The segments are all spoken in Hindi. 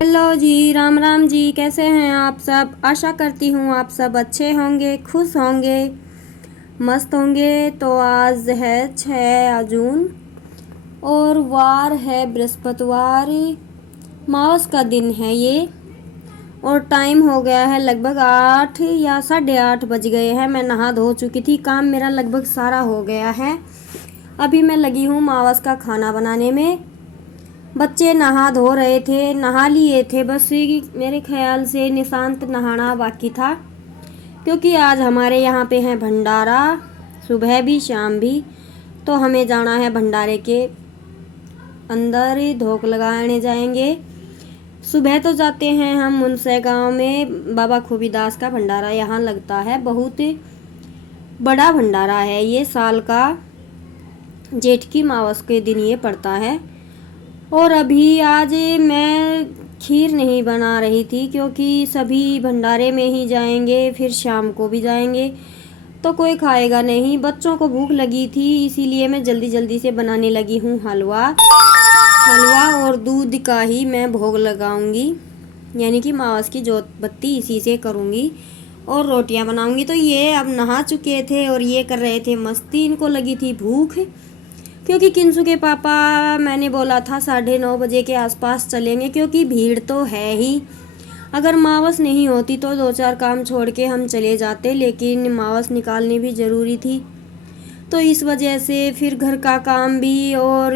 हेलो जी, राम राम जी। कैसे हैं आप सब? आशा करती हूँ आप सब अच्छे होंगे, खुश होंगे, मस्त होंगे। तो आज है 6 जून और वार है बृहस्पतिवार। मावस का दिन है ये और टाइम हो गया है लगभग 8 या 8:30 बज गए हैं। मैं नहा धो चुकी थी, काम मेरा लगभग सारा हो गया है। अभी मैं लगी हूँ मावस का खाना बनाने में। बच्चे नहा धो रहे थे, नहा लिए थे, बस मेरे ख्याल से निशांत नहाना बाकी था, क्योंकि आज हमारे यहाँ पे है भंडारा, सुबह भी शाम भी। तो हमें जाना है भंडारे के अंदर, धोख लगाने जाएंगे। सुबह तो जाते हैं हम मुनसे गांव में, बाबा खूबीदास का भंडारा यहाँ लगता है। बहुत बड़ा भंडारा है ये, साल का जेठ की मावस के दिन ये पड़ता है। और अभी आज मैं खीर नहीं बना रही थी, क्योंकि सभी भंडारे में ही जाएंगे, फिर शाम को भी जाएंगे तो कोई खाएगा नहीं। बच्चों को भूख लगी थी, इसीलिए मैं जल्दी जल्दी से बनाने लगी हूँ हलवा। हलवा और दूध का ही मैं भोग लगाऊंगी, यानी कि मावस की जोत बत्ती इसी से करूँगी और रोटियां बनाऊंगी। तो ये अब नहा चुके थे और ये कर रहे थे मस्ती, इनको लगी थी भूख, क्योंकि किंसु के पापा, मैंने बोला था 9:30 बजे के आसपास चलेंगे, क्योंकि भीड़ तो है ही। अगर मावस नहीं होती तो 2-4 काम छोड़ के हम चले जाते, लेकिन मावस निकालनी भी ज़रूरी थी। तो इस वजह से फिर घर का काम भी और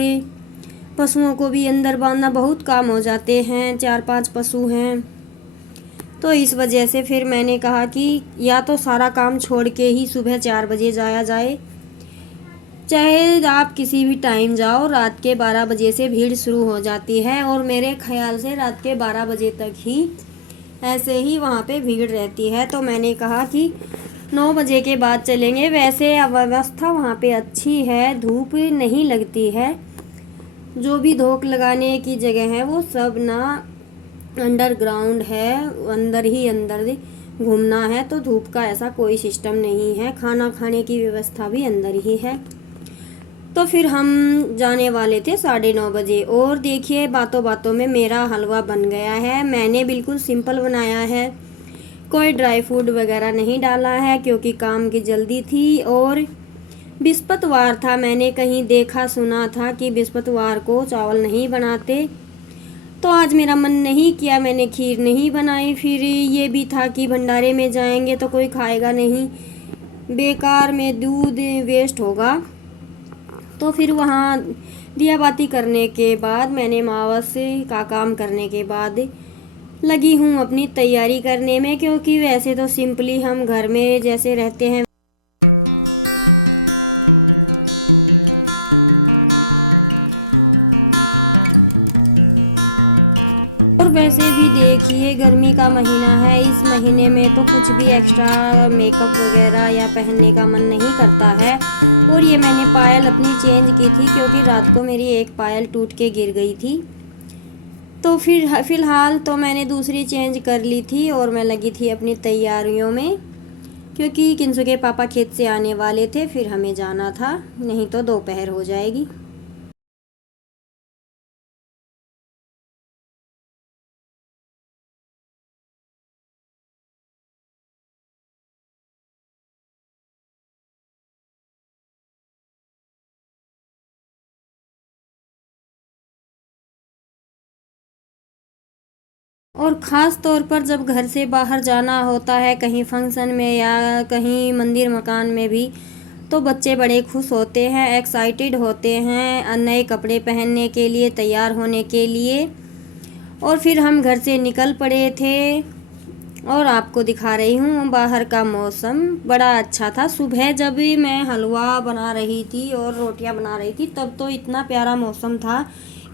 पशुओं को भी अंदर बांधना, बहुत काम हो जाते हैं, 4-5 पशु हैं। तो इस वजह से फिर मैंने कहा कि या तो सारा काम छोड़ के ही सुबह 4 बजे जाया जाए, चाहे आप किसी भी टाइम जाओ। रात के 12 बजे से भीड़ शुरू हो जाती है और मेरे ख्याल से रात के 12 बजे तक ही ऐसे ही वहाँ पे भीड़ रहती है। तो मैंने कहा कि 9 बजे के बाद चलेंगे। वैसे व्यवस्था वहाँ पे अच्छी है, धूप नहीं लगती है। जो भी धोख लगाने की जगह है वो सब ना अंडरग्राउंड है, अंदर ही अंदर घूमना है, तो धूप का ऐसा कोई सिस्टम नहीं है। खाना खाने की व्यवस्था भी अंदर ही है। तो फिर हम जाने वाले थे 9:30 बजे और देखिए बातों बातों में मेरा हलवा बन गया है। मैंने बिल्कुल सिंपल बनाया है, कोई ड्राई फ्रूट वगैरह नहीं डाला है, क्योंकि काम की जल्दी थी और बृहस्पतिवार था। मैंने कहीं देखा सुना था कि बृहस्पतिवार को चावल नहीं बनाते, तो आज मेरा मन नहीं किया, मैंने खीर नहीं बनाई। फिर ये भी था कि भंडारे में जाएंगे तो कोई खाएगा नहीं, बेकार में दूध वेस्ट होगा। तो फिर वहाँ दिया बाती करने के बाद, मैंने मावस का काम करने के बाद लगी हूँ अपनी तैयारी करने में, क्योंकि वैसे तो सिंपली हम घर में जैसे रहते हैं। और वैसे भी देखिए गर्मी का महीना है, इस महीने में तो कुछ भी एक्स्ट्रा मेकअप वगैरह या पहनने का मन नहीं करता है। और ये मैंने पायल अपनी चेंज की थी, क्योंकि रात को मेरी एक पायल टूट के गिर गई थी। तो फिर फ़िलहाल तो मैंने दूसरी चेंज कर ली थी और मैं लगी थी अपनी तैयारियों में, क्योंकि किंसु के पापा खेत से आने वाले थे, फिर हमें जाना था, नहीं तो दोपहर हो जाएगी। और ख़ास तौर पर जब घर से बाहर जाना होता है, कहीं फंक्शन में या कहीं मंदिर मकान में भी, तो बच्चे बड़े खुश होते हैं, एक्साइटेड होते हैं नए कपड़े पहनने के लिए, तैयार होने के लिए। और फिर हम घर से निकल पड़े थे और आपको दिखा रही हूँ बाहर का मौसम बड़ा अच्छा था। सुबह जब भी मैं हलवा बना रही थी और रोटियां बना रही थी, तब तो इतना प्यारा मौसम था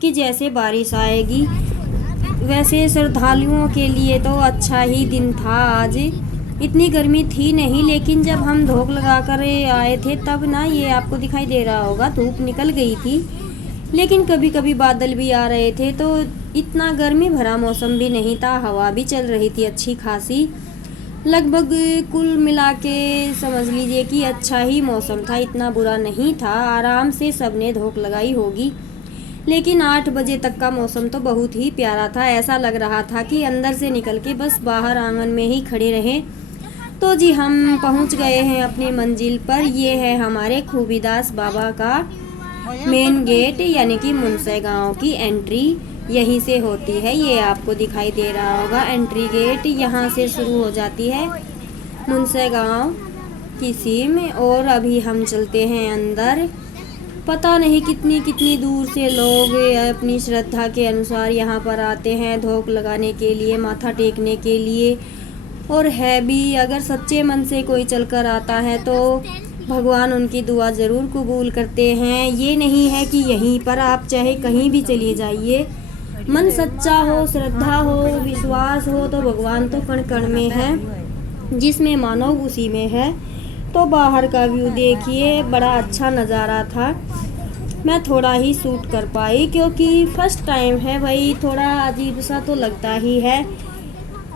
कि जैसे बारिश आएगी। वैसे श्रद्धालुओं के लिए तो अच्छा ही दिन था आज, इतनी गर्मी थी नहीं, लेकिन जब हम धूप लगा कर आए थे तब ना, ये आपको दिखाई दे रहा होगा, धूप निकल गई थी, लेकिन कभी कभी बादल भी आ रहे थे, तो इतना गर्मी भरा मौसम भी नहीं था। हवा भी चल रही थी अच्छी खासी। लगभग कुल मिला के समझ लीजिए कि अच्छा ही मौसम था, इतना बुरा नहीं था। आराम से सबने धूप लगाई होगी, लेकिन 8 बजे तक का मौसम तो बहुत ही प्यारा था। ऐसा लग रहा था कि अंदर से निकल के बस बाहर आंगन में ही खड़े रहें। तो जी हम पहुंच गए हैं अपनी मंजिल पर। ये है हमारे खूबीदास बाबा का मेन गेट, यानी कि मुनसे गांव की एंट्री यहीं से होती है। ये आपको दिखाई दे रहा होगा एंट्री गेट, यहाँ से शुरू हो जाती है मुनसे गांव की सीम। और अभी हम चलते हैं अंदर। पता नहीं कितनी कितनी दूर से लोग अपनी श्रद्धा के अनुसार यहाँ पर आते हैं धोक लगाने के लिए, माथा टेकने के लिए। और है भी, अगर सच्चे मन से कोई चलकर आता है तो भगवान उनकी दुआ ज़रूर कबूल करते हैं। ये नहीं है कि यहीं पर, आप चाहे कहीं भी चलिए जाइए, मन सच्चा हो, श्रद्धा हो, विश्वास हो तो भगवान तो कण कण में है, जिसमें मानो उसी में है। तो बाहर का व्यू देखिए, बड़ा अच्छा नज़ारा था। मैं थोड़ा ही शूट कर पाई क्योंकि फर्स्ट टाइम है भाई, थोड़ा अजीब सा तो लगता ही है,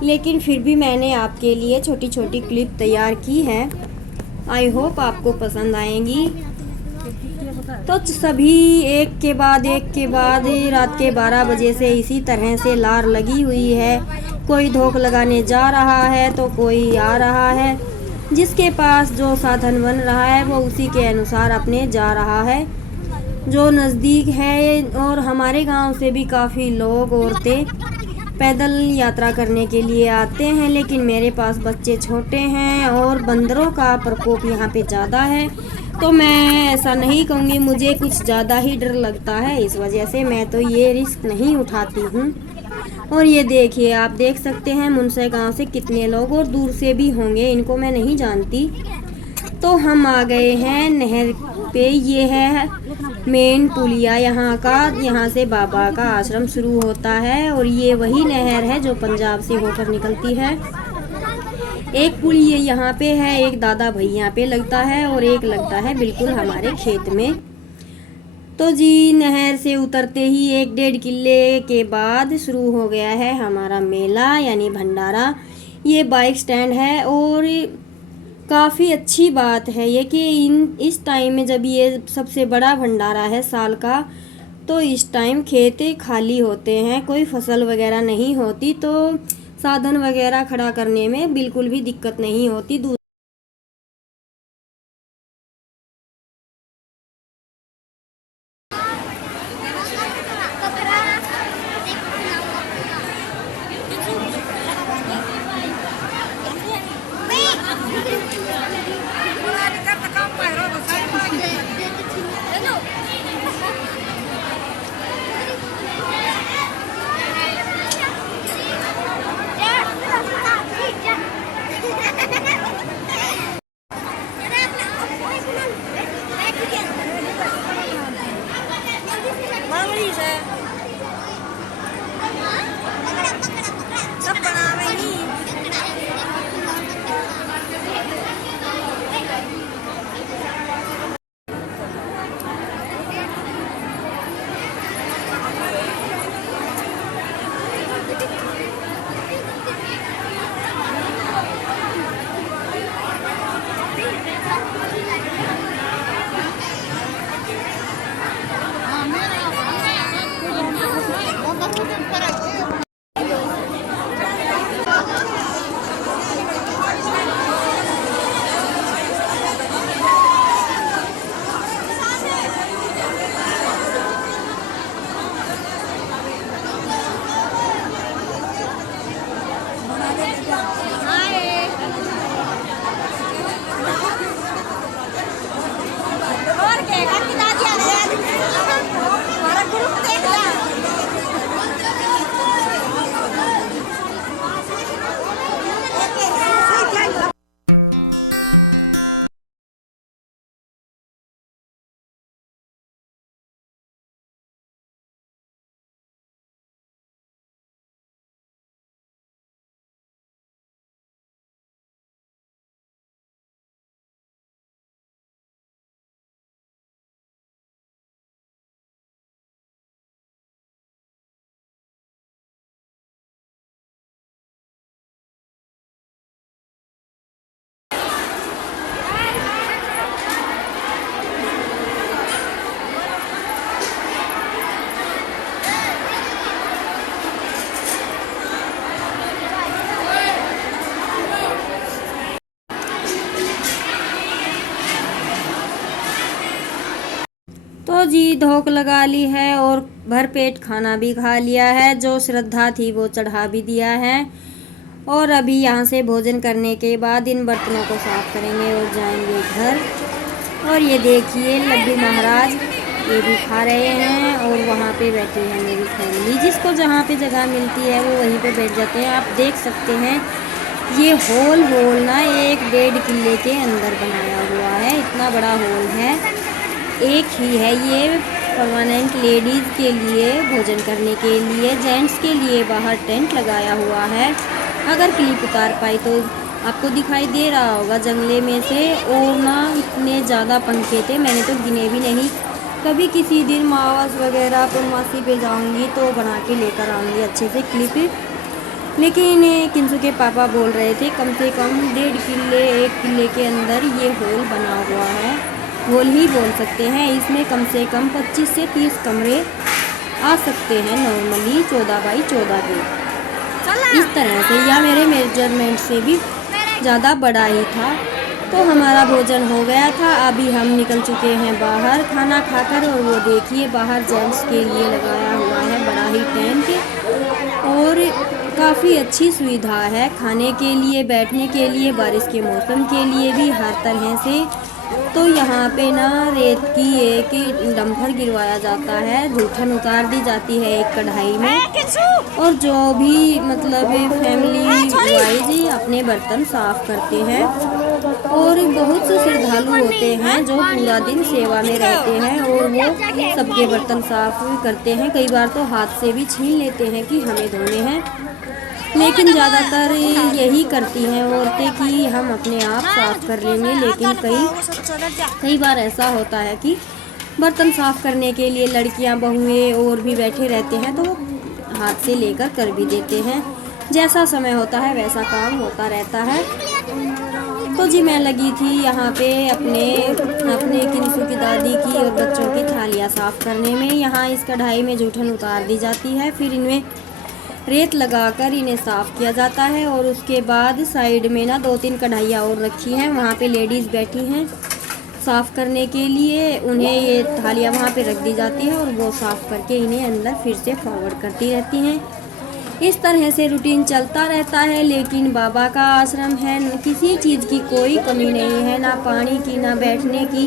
लेकिन फिर भी मैंने आपके लिए छोटी छोटी क्लिप तैयार की है। आई होप आपको पसंद आएंगी। तो सभी एक के बाद रात के 12 बजे से इसी तरह से लार लगी हुई है। कोई धोख लगाने जा रहा है तो कोई आ रहा है, जिसके पास जो साधन बन रहा है वो उसी के अनुसार अपने जा रहा है। जो नज़दीक है, और हमारे गांव से भी काफ़ी लोग, औरतें पैदल यात्रा करने के लिए आते हैं। लेकिन मेरे पास बच्चे छोटे हैं और बंदरों का प्रकोप यहाँ पे ज़्यादा है, तो मैं ऐसा नहीं कहूँगी, मुझे कुछ ज़्यादा ही डर लगता है। इस वजह से मैं तो ये रिस्क नहीं उठाती हूँ। और ये देखिए, आप देख सकते हैं मुनसे गांव से कितने लोग, और दूर से भी होंगे, इनको मैं नहीं जानती। तो हम आ गए हैं नहर पे। ये है मेन पुलिया यहाँ का, यहाँ से बाबा का आश्रम शुरू होता है। और ये वही नहर है जो पंजाब से होकर निकलती है। एक पुल ये यहाँ पे है, एक दादा भैया पे लगता है, और एक लगता है बिल्कुल हमारे खेत में। तो जी नहर से उतरते ही 1-1.5 किले के बाद शुरू हो गया है हमारा मेला, यानी भंडारा। ये बाइक स्टैंड है, और काफ़ी अच्छी बात है ये कि इस टाइम में, जब ये सबसे बड़ा भंडारा है साल का, तो इस टाइम खेत खाली होते हैं, कोई फसल वगैरह नहीं होती, तो साधन वगैरह खड़ा करने में बिल्कुल भी दिक्कत नहीं होती। तो जी धोख लगा ली है और भरपेट खाना भी खा लिया है, जो श्रद्धा थी वो चढ़ा भी दिया है। और अभी यहाँ से भोजन करने के बाद इन बर्तनों को साफ करेंगे और जाएंगे घर। और ये देखिए लड्डू महाराज ये भी खा रहे हैं और वहाँ पे बैठी है मेरी फैमिली। जिसको जहाँ पे जगह मिलती है वो वहीं पे बैठ जाते हैं। आप देख सकते हैं ये हॉल ना 1-1.5 किले के अंदर बनाया हुआ है, इतना बड़ा हॉल है। एक ही है ये परमानेंट लेडीज़ के लिए भोजन करने के लिए, जेंट्स के लिए बाहर टेंट लगाया हुआ है। अगर क्लिप उतार पाई तो आपको दिखाई दे रहा होगा जंगले में से। और ना इतने ज़्यादा पंखे थे, मैंने तो गिने भी नहीं। कभी किसी दिन मावस वगैरह पूर्णमासी पे जाऊंगी तो बना के लेकर आऊँगी अच्छे से क्लिप। लेकिन किंसू के पापा बोल रहे थे कम से कम 1.5 किले 1 किले के अंदर ये हॉल बना हुआ है। हॉल ही बोल सकते हैं, इसमें कम से कम 25 से 30 कमरे आ सकते हैं नॉर्मली 14 बाई 14 के इस तरह से, या मेरे मेजरमेंट से भी ज़्यादा बड़ा ही था। तो हमारा भोजन हो गया था, अभी हम निकल चुके हैं बाहर खाना खाकर। और वो देखिए बाहर जेंट्स के लिए लगाया हुआ है बड़ा ही टेंट और काफ़ी अच्छी सुविधा है खाने के लिए, बैठने के लिए, बारिश के मौसम के लिए भी हर तरह से। तो यहाँ पे ना रेत की एक डंपर गिरवाया जाता है, जूठन उतार दी जाती है एक कढ़ाई में और जो भी मतलब फैमिली वाइज अपने बर्तन साफ करते हैं। और बहुत से श्रद्धालु होते हैं जो पूरा दिन सेवा में रहते हैं और वो सबके बर्तन साफ करते हैं। कई बार तो हाथ से भी छीन लेते हैं कि हमें धोने हैं, लेकिन ज़्यादातर यही करती हैं औरतें कि हम अपने आप साफ़ कर लेंगे। लेकिन कई बार ऐसा होता है कि बर्तन साफ़ करने के लिए लड़कियां बहुएं और भी बैठे रहते हैं तो हाथ से लेकर कर भी देते हैं। जैसा समय होता है वैसा काम होता रहता है। तो जी मैं लगी थी यहाँ पे अपने किंसू की दादी की और बच्चों की थालियाँ साफ़ करने में। यहाँ इस कढ़ाई में जूठन उतार दी जाती है, फिर इनमें रेत लगाकर इन्हें साफ़ किया जाता है। और उसके बाद साइड में ना 2-3 कढ़ाइयाँ और रखी हैं, वहाँ पे लेडीज़ बैठी हैं साफ़ करने के लिए। उन्हें ये थालियाँ वहाँ पे रख दी जाती है और वो साफ़ करके इन्हें अंदर फिर से फॉरवर्ड करती रहती हैं। इस तरह से रूटीन चलता रहता है। लेकिन बाबा का आश्रम है, किसी चीज़ की कोई कमी नहीं है, ना पानी की ना बैठने की,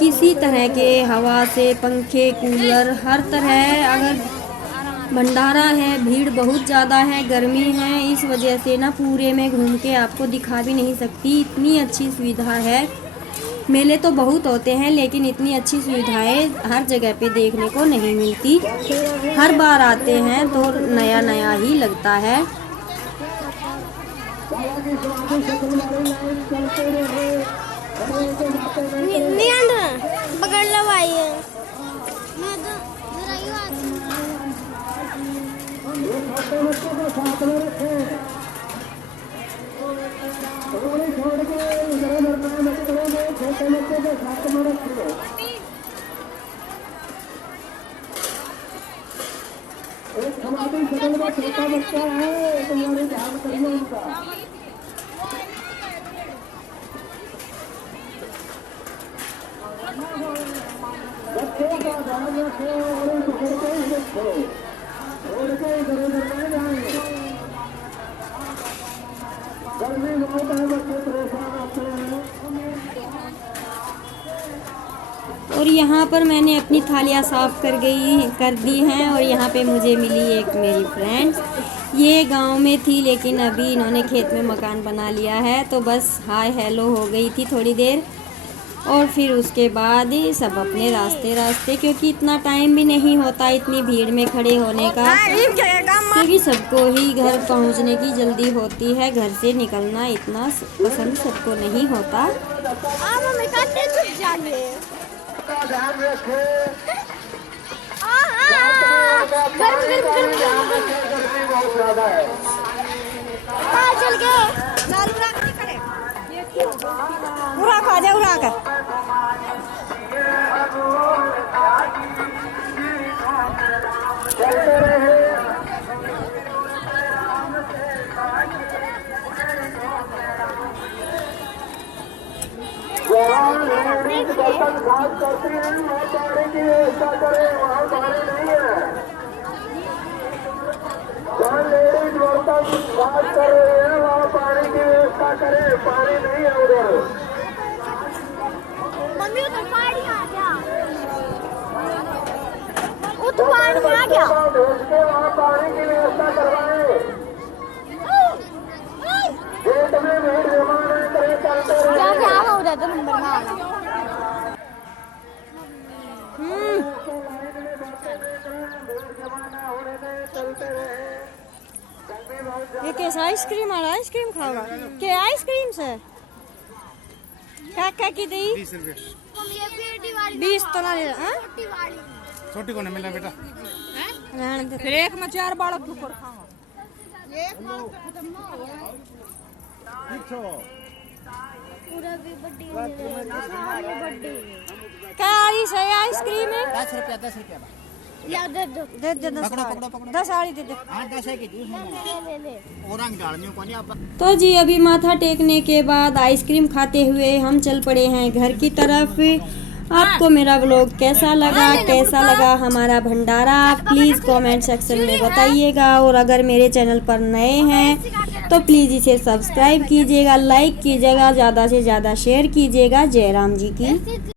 किसी तरह के हवा से पंखे कूलर हर तरह। अगर भंडारा है, भीड़ बहुत ज़्यादा है, गर्मी है, इस वजह से ना पूरे में घूम के आपको दिखा भी नहीं सकती, इतनी अच्छी सुविधा है। मेले तो बहुत होते हैं लेकिन इतनी अच्छी सुविधाएं हर जगह पे देखने को नहीं मिलती। हर बार आते हैं तो नया नया ही लगता है। एक हमारी शक्ल में छोटा बच्चा है, तुम्हारे ध्यान करिए उनका। बच्चों का ध्यान रखो और उनको छोड़कर ही रखो, छोड़ के इधर उधर नहीं जाएंगे। गर्मी बहुत है, बच्चे परेशान होते हैं। और यहाँ पर मैंने अपनी थालियाँ साफ़ कर दी हैं। और यहाँ पे मुझे मिली एक मेरी फ्रेंड्स, ये गांव में थी लेकिन अभी इन्होंने खेत में मकान बना लिया है। तो बस हाय हेलो हो गई थी थोड़ी देर और फिर उसके बाद ही सब अपने रास्ते, क्योंकि इतना टाइम भी नहीं होता इतनी भीड़ में खड़े होने का, क्योंकि सबको ही घर पहुंचने की जल्दी होती है। घर से निकलना इतना पसंद सबको नहीं होता। उड़ा खा जा उड़ा कर। जाती है वहाँ पानी की व्यवस्था करें, वहाँ पानी नहीं है। जहाँ लेडीज वर्कर बात कर रही है वहाँ पानी की व्यवस्था करें, पानी नहीं है उधर। मम्मी तो पानी आ गया, वो तो पानी आ गया। भेज के वहाँ पानी की व्यवस्था करवाएं। गेट में भीड़ जमा न करें, चलते रहे। जाके आवा उधर तो नंबर ना आना। ये कैसा आइसक्रीम आ रहा है? आइसक्रीम खाओगा क्या? आइसक्रीम से क्या की दी? 20 रुपये। 20 तो ना छोटी को नहीं मिला बेटा। फिर एक में 4 बालक ऊपर खाओ। पूरा भी बड्डी क्या है आइसक्रीम है? 10 रुपया 10 रुपया। या दे दो, दे दे 10 10 आड़ी दे दे। 10 है कि जूस में ले औरंग डालनी को नहीं आप। तो जी अभी माथा टेकने के बाद आइसक्रीम खाते हुए हम चल पड़े हैं घर की तरफ। आपको मेरा व्लॉग कैसा लगा हमारा भंडारा प्लीज़ कमेंट सेक्शन में बताइएगा। और अगर मेरे चैनल पर नए हैं तो प्लीज़ इसे सब्सक्राइब कीजिएगा, लाइक कीजिएगा, ज़्यादा से ज़्यादा शेयर कीजिएगा। जय राम जी की।